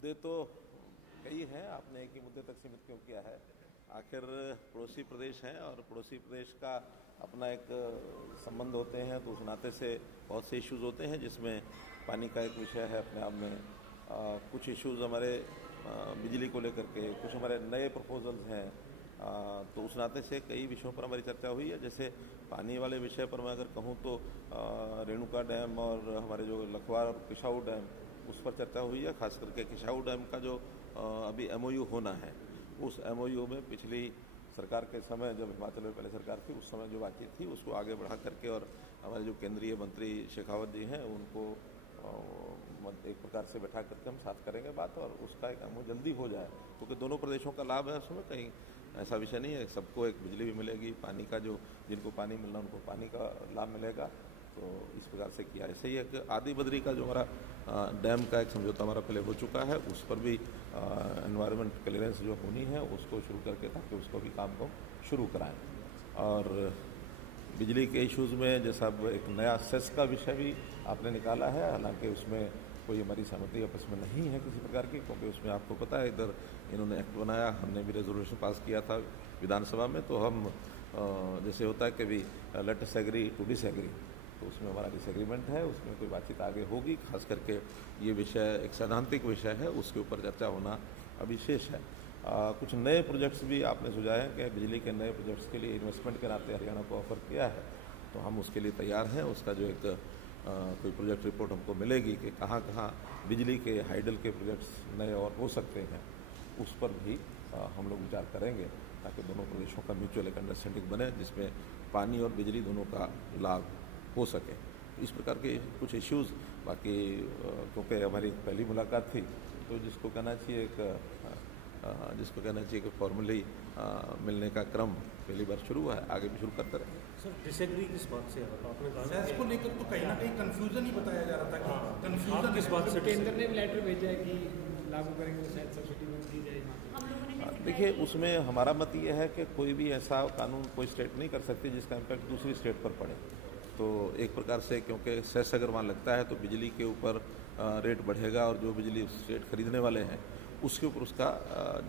मुद्दे तो कई हैं, आपने एक ही मुद्दे तक सीमित क्यों किया है? आखिर पड़ोसी प्रदेश हैं और पड़ोसी प्रदेश का अपना एक संबंध होते हैं, तो उस नाते से बहुत से इश्यूज़ होते हैं जिसमें पानी का एक विषय है अपने आप में। कुछ इश्यूज़ हमारे बिजली को लेकर के, कुछ हमारे नए प्रपोजल्स हैं। तो उस नाते से कई विषयों पर हमारी चर्चा हुई है। जैसे पानी वाले विषय पर मैं अगर कहूँ तो रेणुका डैम और हमारे जो लखवार और किसाऊ डैम, उस पर चर्चा हुई है। खास करके किसाऊ डैम का जो अभी MOU होना है, उस MOU में पिछली सरकार के समय, जब हिमाचल में पहले सरकार थी, उस समय जो बातचीत थी उसको आगे बढ़ा करके, और हमारे जो केंद्रीय मंत्री शेखावत जी हैं उनको एक प्रकार से बैठा करके हम साथ करेंगे बात, और उसका एक MOU जल्दी हो जाए, क्योंकि दोनों प्रदेशों का लाभ है उसमें। कहीं ऐसा विषय नहीं है, सबको एक बिजली भी मिलेगी, पानी का जो जिनको पानी मिलना उनको पानी का लाभ मिलेगा। तो इस प्रकार से किया है। ऐसे ही एक आदि बद्री का जो हमारा डैम का एक समझौता हमारा पहले हो चुका है, उस पर भी एनवायरनमेंट क्लियरेंस जो होनी है उसको शुरू करके, ताकि उसको भी काम को शुरू कराएं। और बिजली के इश्यूज़ में जैसा अब एक नया सेस का विषय भी आपने निकाला है, हालांकि उसमें कोई हमारी सहमति आपस में नहीं है किसी प्रकार की, क्योंकि उसमें आपको पता है इधर इन्होंने एक्ट बनाया, हमने भी रेजोल्यूशन पास किया था विधानसभा में। तो हम जैसे होता है कि भी let us agree to disagree, तो उसमें हमारा डिसएग्रीमेंट है, उसमें कोई बातचीत आगे होगी। खास करके ये विषय एक सैद्धांतिक विषय है, उसके ऊपर चर्चा होना अभी शेष है। कुछ नए प्रोजेक्ट्स भी आपने सुझाए हैं कि बिजली के नए प्रोजेक्ट्स के लिए इन्वेस्टमेंट के नाते हरियाणा को ऑफर किया है, तो हम उसके लिए तैयार हैं। उसका जो एक कोई प्रोजेक्ट रिपोर्ट हमको मिलेगी कि कहाँ कहाँ बिजली के हाइडल के प्रोजेक्ट्स नए और हो सकते हैं, उस पर भी हम लोग विचार करेंगे, ताकि दोनों प्रदेशों का म्यूचुअल एक अंडरस्टैंडिंग बने, जिसमें पानी और बिजली दोनों का लाभ हो सके। इस प्रकार के कुछ इश्यूज़, बाकी क्योंकि हमारी पहली मुलाकात थी, तो जिसको कहना चाहिए कि फॉर्मली मिलने का क्रम पहली बार शुरू हुआ है, आगे भी शुरू करते रहेंगे। सर डिसएग्री किस बात से है? आपने कहा सेस को लेकर तो कहीं ना कहीं कंफ्यूजन ही बताया जा रहा था कि कंफ्यूजन किस बात से? केंद्र ने लेटर भेजा है कि लागू करेंगे तो शायद सब्सिडी में दी जाएगी। देखिए, उसमें हमारा मत ये है कि कोई भी ऐसा कानून कोई स्टेट नहीं कर सकती जिसका इम्पैक्ट दूसरी स्टेट पर पड़े। तो एक प्रकार से, क्योंकि सेस अगर वहाँ लगता है तो बिजली के ऊपर रेट बढ़ेगा, और जो बिजली स्टेट खरीदने वाले हैं उसके ऊपर उसका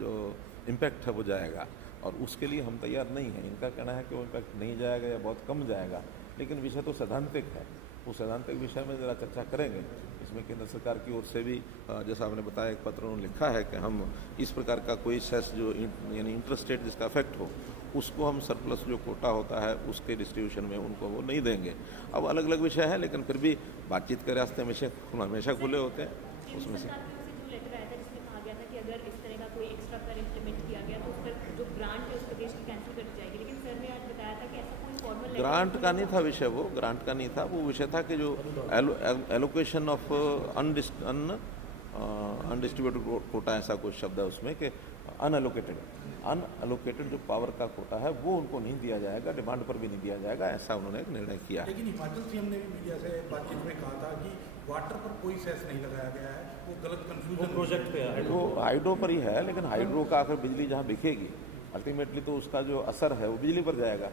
जो इम्पैक्ट है वो जाएगा, और उसके लिए हम तैयार नहीं हैं। इनका कहना है कि वो इम्पैक्ट नहीं जाएगा या बहुत कम जाएगा, लेकिन विषय तो सैद्धांतिक है। उस सैद्धांतिक विषय में ज़रा चर्चा करेंगे। इसमें केंद्र सरकार की ओर से भी जैसा आपने बताया, एक पत्र उन्होंने लिखा है कि हम इस प्रकार का कोई सेस जो यानी इंटरस्टेट जिसका इफेक्ट हो, उसको हम सरप्लस जो कोटा होता है उसके डिस्ट्रीब्यूशन में उनको वो नहीं देंगे। अब अलग अलग विषय है, लेकिन फिर भी बातचीत के रास्ते हमेशा खुले होते हैं। उसमें से लेटर आया था जिसमें कहा गया था कि अगर इस तरह का कोई एक्स्ट्रा कर इम्प्लीमेंट किया गया तो उस पर जो ग्रांट है उस प्रदेश की कैंसिल कर दी जाएगी, लेकिन सर ने आज बताया था कि ऐसा कोई फॉर्मल ग्रांट का नहीं था विषय, वो ग्रांट का नहीं था। वो विषय था कि जो एलोकेशन ऑफ अनडिस्ट्रीब्यूटेड कोटा, ऐसा कुछ शब्द है उसमें कि अनएलोकेटेड जो पावर का कोटा है वो उनको नहीं दिया जाएगा, डिमांड पर भी नहीं दिया जाएगा, ऐसा उन्होंने एक निर्णय किया। लेकिन हिमाचल सीएम ने भी मीडिया से बातचीत में कहा था कि वाटर पर कोई सेस नहीं लगाया गया है, वो गलत कंफ्यूजन प्रोजेक्ट पे है, वो हाइड्रो पर ही है, लेकिन हाइड्रो का आखिर बिजली जहाँ बिकेगी अल्टीमेटली तो उसका जो असर है वो बिजली पर जाएगा,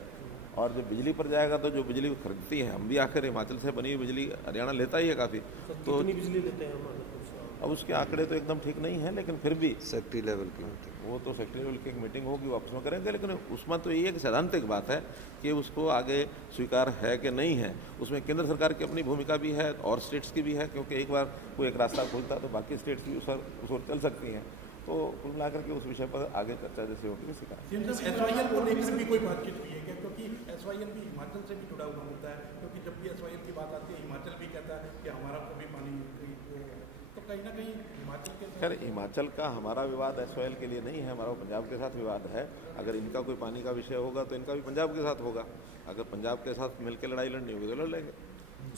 और जब बिजली पर जाएगा तो जो बिजली खरीदती है, हम भी आखिर हिमाचल से बनी हुई बिजली हरियाणा लेता ही है काफ़ी, तो कितनी बिजली लेते हैं? अब उसके आंकड़े तो एकदम ठीक नहीं है, लेकिन फिर भी सेक्रेटरी लेवल की मीटिंग, वो तो सेक्रेटरी लेवल की एक मीटिंग होगी, वापस में करेंगे। लेकिन उसमें तो ये है कि सैद्धांतिक बात है कि उसको आगे स्वीकार है कि नहीं है। उसमें केंद्र सरकार की अपनी भूमिका भी है और स्टेट्स की भी है, क्योंकि एक बार कोई एक रास्ता खुलता है तो बाकी स्टेट्स भी उस ओर चल सकती हैं। तो कुल मिलाकर के उस विषय पर आगे चर्चा जैसे होगी वैसे करेंगे। SYL को लेकर भी कोई बातचीत हुई है क्या? क्योंकि SYL भी हिमाचल से भी जुड़ा हुआ होता है, क्योंकि जब भी SYL की बात आती है हिमाचल भी कहता है कि हमारा को भी पानी, तो कहीं ना कहीं हिमाचल के, खैर हिमाचल का हमारा विवाद SYL के लिए नहीं है, हमारा पंजाब के साथ विवाद है। अगर इनका कोई पानी का विषय होगा तो इनका भी पंजाब के साथ होगा। अगर पंजाब के साथ मिलकर लड़ाई लड़नी होगी तो लड़ लेंगे।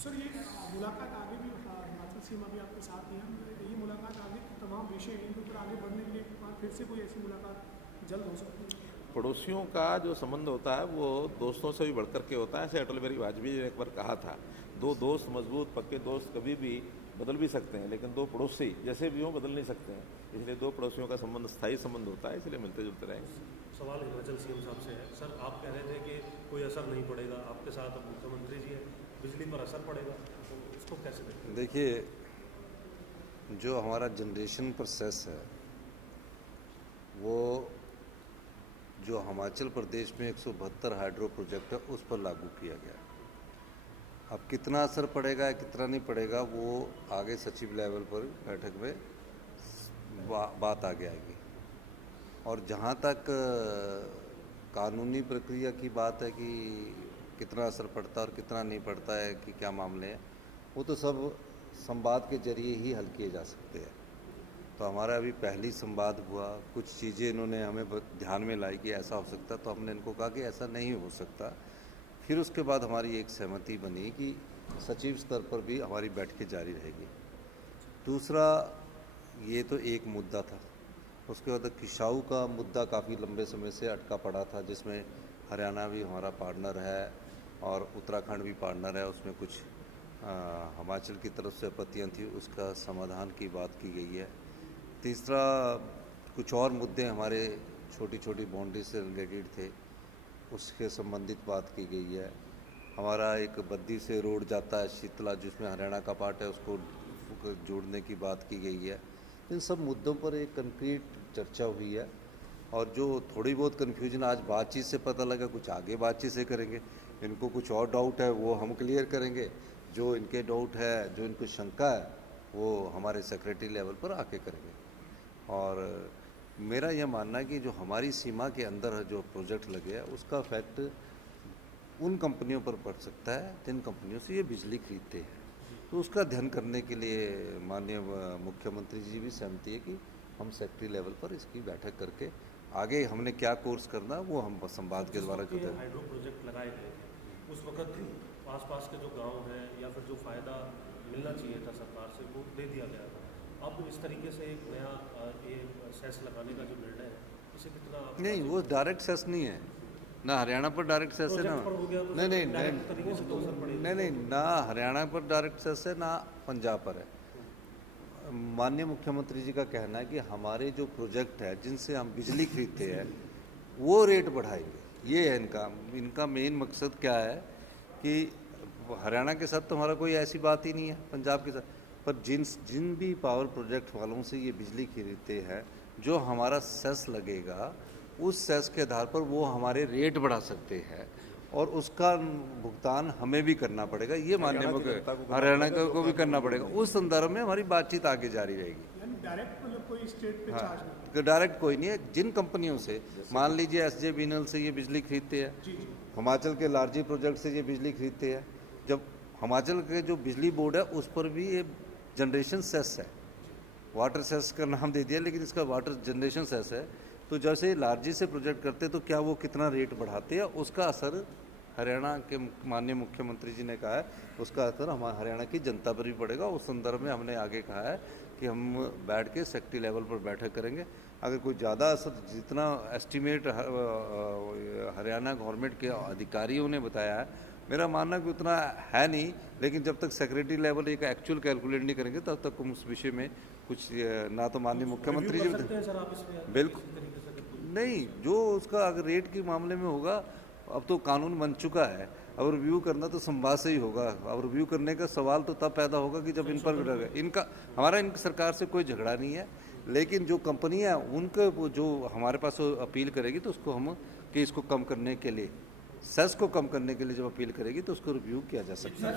सर ये मुलाकात आगे भी हिमाचल सीएम अभी आपके साथ ही है, ये मुलाकात आगे तमाम विषय हैं, इनके ऊपर आगे बढ़ने के लिए फिर से कोई ऐसी मुलाकात जल्द हो सकती है? पड़ोसियों का जो संबंध होता है वो दोस्तों से भी बढ़कर के होता है। ऐसे अटल बिहारी वाजपेयी जी ने एक बार कहा था, दो दोस्त मजबूत पक्के दोस्त कभी भी बदल भी सकते हैं, लेकिन दो पड़ोसी जैसे भी हों बदल नहीं सकते हैं। इसलिए दो पड़ोसियों का संबंध स्थायी संबंध होता है, इसलिए मिलते जुलते रहेंगे। सवाल हिमाचल सीएम साहब से है। सर आप कह रहे थे कि कोई असर नहीं पड़ेगा, आपके साथ अब मुख्यमंत्री जी हैं, बिजली पर असर पड़ेगा, तो इसको कैसे देखते हैं? देखिए जो हमारा जनरेशन प्रोसेस है वो जो हिमाचल प्रदेश में 172 हाइड्रो प्रोजेक्ट है उस पर लागू किया गया। अब कितना असर पड़ेगा कितना नहीं पड़ेगा वो आगे सचिव लेवल पर बैठक में बात आगे आएगी। और जहाँ तक कानूनी प्रक्रिया की बात है कि कितना असर पड़ता है और कितना नहीं पड़ता है कि क्या मामले हैं, वो तो सब संवाद के जरिए ही हल किए जा सकते हैं। तो हमारा अभी पहली संवाद हुआ, कुछ चीज़ें इन्होंने हमें ध्यान में लाई कि ऐसा हो सकता, तो हमने इनको कहा कि ऐसा नहीं हो सकता। फिर उसके बाद हमारी एक सहमति बनी कि सचिव स्तर पर भी हमारी बैठकें जारी रहेगी। दूसरा, ये तो एक मुद्दा था। उसके बाद किसाऊ का मुद्दा काफ़ी लंबे समय से अटका पड़ा था, जिसमें हरियाणा भी हमारा पार्टनर है और उत्तराखंड भी पार्टनर है। उसमें कुछ हिमाचल की तरफ से आपत्तियाँ थी, उसका समाधान की बात की गई है। तीसरा, कुछ और मुद्दे हमारे छोटी छोटी बाउंड्री से रिलेटेड थे, उसके संबंधित बात की गई है। हमारा एक बद्दी से रोड जाता है शीतला, जिसमें हरियाणा का पार्ट है, उसको जोड़ने की बात की गई है। इन सब मुद्दों पर एक कंक्रीट चर्चा हुई है। और जो थोड़ी बहुत कन्फ्यूजन आज बातचीत से पता लगा, कुछ आगे बातचीत से करेंगे। इनको कुछ और डाउट है वो हम क्लियर करेंगे, जो इनके डाउट है, जो इनको शंका है, वो हमारे सेक्रेटरी लेवल पर आके करेंगे। और मेरा यह मानना है कि जो हमारी सीमा के अंदर जो प्रोजेक्ट लगे हैं उसका इफेक्ट उन कंपनियों पर पड़ सकता है जिन कंपनियों से ये बिजली खरीदते हैं। तो उसका अध्ययन करने के लिए माननीय मुख्यमंत्री जी भी सहमति है कि हम सेक्रेटरी लेवल पर इसकी बैठक करके आगे हमने क्या कोर्स करना वो हम संवाद के द्वारा करते हैं। हाइड्रो प्रोजेक्ट लगाए गए थे उस वक्त आसपास के जो गांव हैं या फिर जो फ़ायदा मिलना चाहिए था सरकार से वो दे दिया गया था। अब इस तरीके से एक नया ये सेस लगाने का जो निर्णय है, इसे कितना नहीं, वो डायरेक्ट सेस नहीं है ना, हरियाणा पर डायरेक्ट सेस है ना, नहीं, ना हरियाणा पर डायरेक्ट सेस है ना पंजाब पर है। माननीय मुख्यमंत्री जी का कहना है कि हमारे जो प्रोजेक्ट है जिनसे हम बिजली खरीदते हैं वो रेट बढ़ाएंगे। ये है इनका मेन मकसद क्या है कि हरियाणा के साथ तो हमारा कोई ऐसी बात ही नहीं है, पंजाब के साथ, पर जिन भी पावर प्रोजेक्ट वालों से ये बिजली खरीदते हैं, जो हमारा सेस लगेगा उस सेस के आधार पर वो हमारे रेट बढ़ा सकते हैं और उसका भुगतान हमें भी करना पड़ेगा। ये माननीय हरियाणा को भी करना पड़ेगा। उस संदर्भ में हमारी बातचीत आगे जारी रहेगी। डायरेक्ट मतलब कोई स्टेट पे चार्ज नहीं? तो डायरेक्ट कोई नहीं है। जिन कंपनियों से मान लीजिए SJVNL से ये बिजली खरीदते हैं, हिमाचल के लार्जी प्रोजेक्ट से ये बिजली खरीदते हैं, जब हिमाचल के जो बिजली बोर्ड है उस पर भी ये जनरेशन सेस है, वाटर सेस का नाम दे दिया लेकिन इसका वाटर जनरेशन सेस है। तो जैसे लार्जी से प्रोजेक्ट करते तो क्या वो कितना रेट बढ़ाते हैं, उसका असर हरियाणा के माननीय मुख्यमंत्री जी ने कहा है, उसका असर हमारे हरियाणा की जनता पर भी पड़ेगा। उस संदर्भ में हमने आगे कहा है कि हम बैठ के सेक्रेटरी लेवल पर बैठक करेंगे। अगर कोई ज़्यादा असर, जितना एस्टिमेट हरियाणा गवर्नमेंट के अधिकारियों ने बताया है, मेरा मानना कि उतना है नहीं, लेकिन जब तक सेक्रेटरी लेवल एक एक्चुअल कैलकुलेट नहीं करेंगे तब तक हम उस विषय में कुछ ना तो माननीय मुख्यमंत्री जी बिल्कुल नहीं, जो उसका अगर रेट के मामले में होगा, अब तो कानून बन चुका है, अब रिव्यू करना तो संवाद से ही होगा। अब रिव्यू करने का सवाल तो तब पैदा होगा कि जब इन पर हमारा इन सरकार से कोई झगड़ा नहीं है, लेकिन जो कंपनी है उनके जो हमारे पास अपील करेगी तो उसको हम कि इसको कम करने के लिए, सेस को कम करने के लिए जब अपील करेगी तो उसको रिव्यू किया जा सकता है।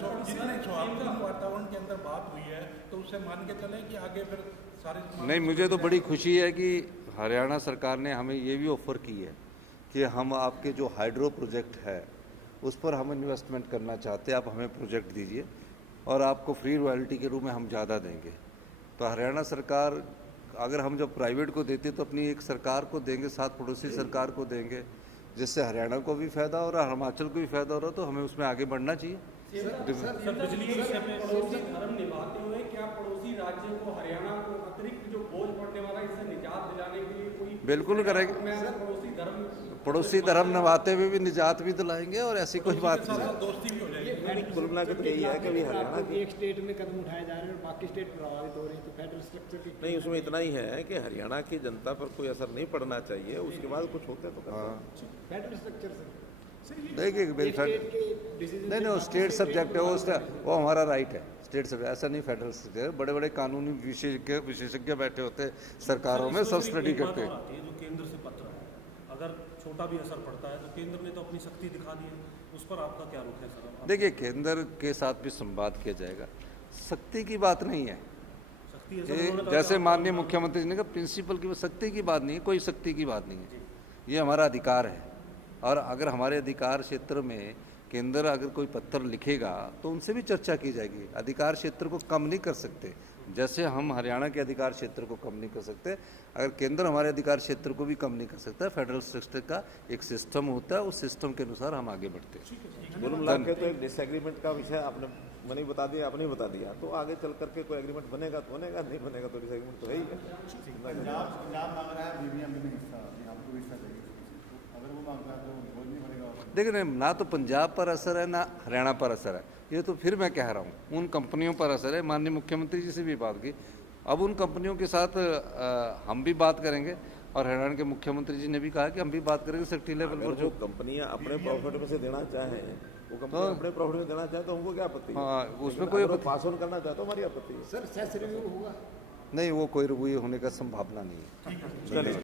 वातावरण के अंदर बात हुई है तो उसे मान के चलें कि आगे फिर सारे नहीं, मुझे तो बड़ी खुशी है कि हरियाणा सरकार ने हमें ये भी ऑफर की है कि हम आपके जो हाइड्रो प्रोजेक्ट है उस पर हम इन्वेस्टमेंट करना चाहते हैं, आप हमें प्रोजेक्ट दीजिए और आपको फ्री रॉयल्टी के रूप में हम ज़्यादा देंगे। तो हरियाणा सरकार, अगर हम जब प्राइवेट को देते तो अपनी एक सरकार को देंगे, साथ पड़ोसी सरकार को देंगे, जिससे हरियाणा को भी फायदा हो रहा है, हिमाचल को भी फायदा हो रहा है। तो हमें उसमें आगे बढ़ना चाहिए। बिजली के विषय में पड़ोसी धर्म निभाते हुए क्या पड़ोसी राज्यों को, हरियाणा को अतिरिक्त जो बोझ पड़ने वाला है इससे निजात दिलाने के लिए कोई बिल्कुल करेंगे, पड़ोसी धर्म निभाते हुए भी निजात भी दिलाएंगे और ऐसी कोई बात नहीं। दोस्ती भी हो जाएगी। कुल मिलाकर तो यही है कि अभी हरियाणा की एक स्टेट में कदम उठाए जा रहे हैं और बाकी स्टेट प्रभावित हो रही है, तो फेडरल स्ट्रक्चर की नहीं, उसमें इतना ही है कि हरियाणा की जनता पर कोई असर नहीं पड़ना चाहिए, उसके बाद कुछ होता है तो फेडरल स्ट्रक्चर से देखिए वेलफेयर नहीं वो स्टेट सब्जेक्ट है, वो हमारा राइट है, स्टेट सब्जेक्ट, ऐसा नहीं फेडरल सब्जेक्ट। बड़े बड़े कानूनी विशेषज्ञ बैठे होते हैं सरकारों में, सब स्टडी करते हैं। जो केंद्र से पत्र है, अगर छोटा भी असर पड़ता है तो केंद्र ने तो अपनी शक्ति दिखा दी है, उस पर आपका क्या रुख है सर? देखिए केंद्र के साथ भी संवाद किया जाएगा, शक्ति की बात नहीं है। जैसे माननीय मुख्यमंत्री जी ने कहा प्रिंसिपल की शक्ति की बात नहीं है, कोई शक्ति की बात नहीं है, ये हमारा अधिकार है। और अगर हमारे अधिकार क्षेत्र में केंद्र अगर कोई पत्र लिखेगा तो उनसे भी चर्चा की जाएगी। अधिकार क्षेत्र को कम नहीं कर सकते, जैसे हम हरियाणा के अधिकार क्षेत्र को कम नहीं कर सकते, अगर केंद्र हमारे अधिकार क्षेत्र को भी कम नहीं कर सकता। फेडरल सिस्टम का एक सिस्टम होता है, उस सिस्टम के अनुसार हम आगे बढ़ते हैं। कुल मिला के तो एक डिसएग्रीमेंट का विषय आपने मैंने बता दिया, आपने बता दिया, तो आगे चल करके कोई एग्रीमेंट बनेगा तो बनेगा, नहीं बनेगा तो डिसएग्रीमेंट तो है ही है। पंजाब मांग रहा है बीबीएम में हिस्सा, आपको हिस्सा चाहिए, अगर वो मांग रहा है तो बोझ नहीं पड़ेगा। देखिए ना तो पंजाब पर असर है ना हरियाणा पर असर है, ये तो फिर मैं कह रहा हूँ उन कंपनियों पर असर है। माननीय मुख्यमंत्री जी से भी बात की, अब उन कंपनियों के साथ हम भी बात करेंगे और हरियाणा के मुख्यमंत्री जी ने भी कहा कि हम भी बात करेंगे सेक्टरी लेवल पर। जो कंपनियां अपने प्रॉफिट में से देना चाहें, वो कंपनी अपने प्रॉफिट में देना चाहे तो हमको क्या आपत्ति है? हाँ, उसमें कोई पास ऑन करना चाहते हो हमारी आपत्ति है। सर सेस रिव्यू होगा? नहीं, वो कोई रिव्यू होने का संभावना नहीं है।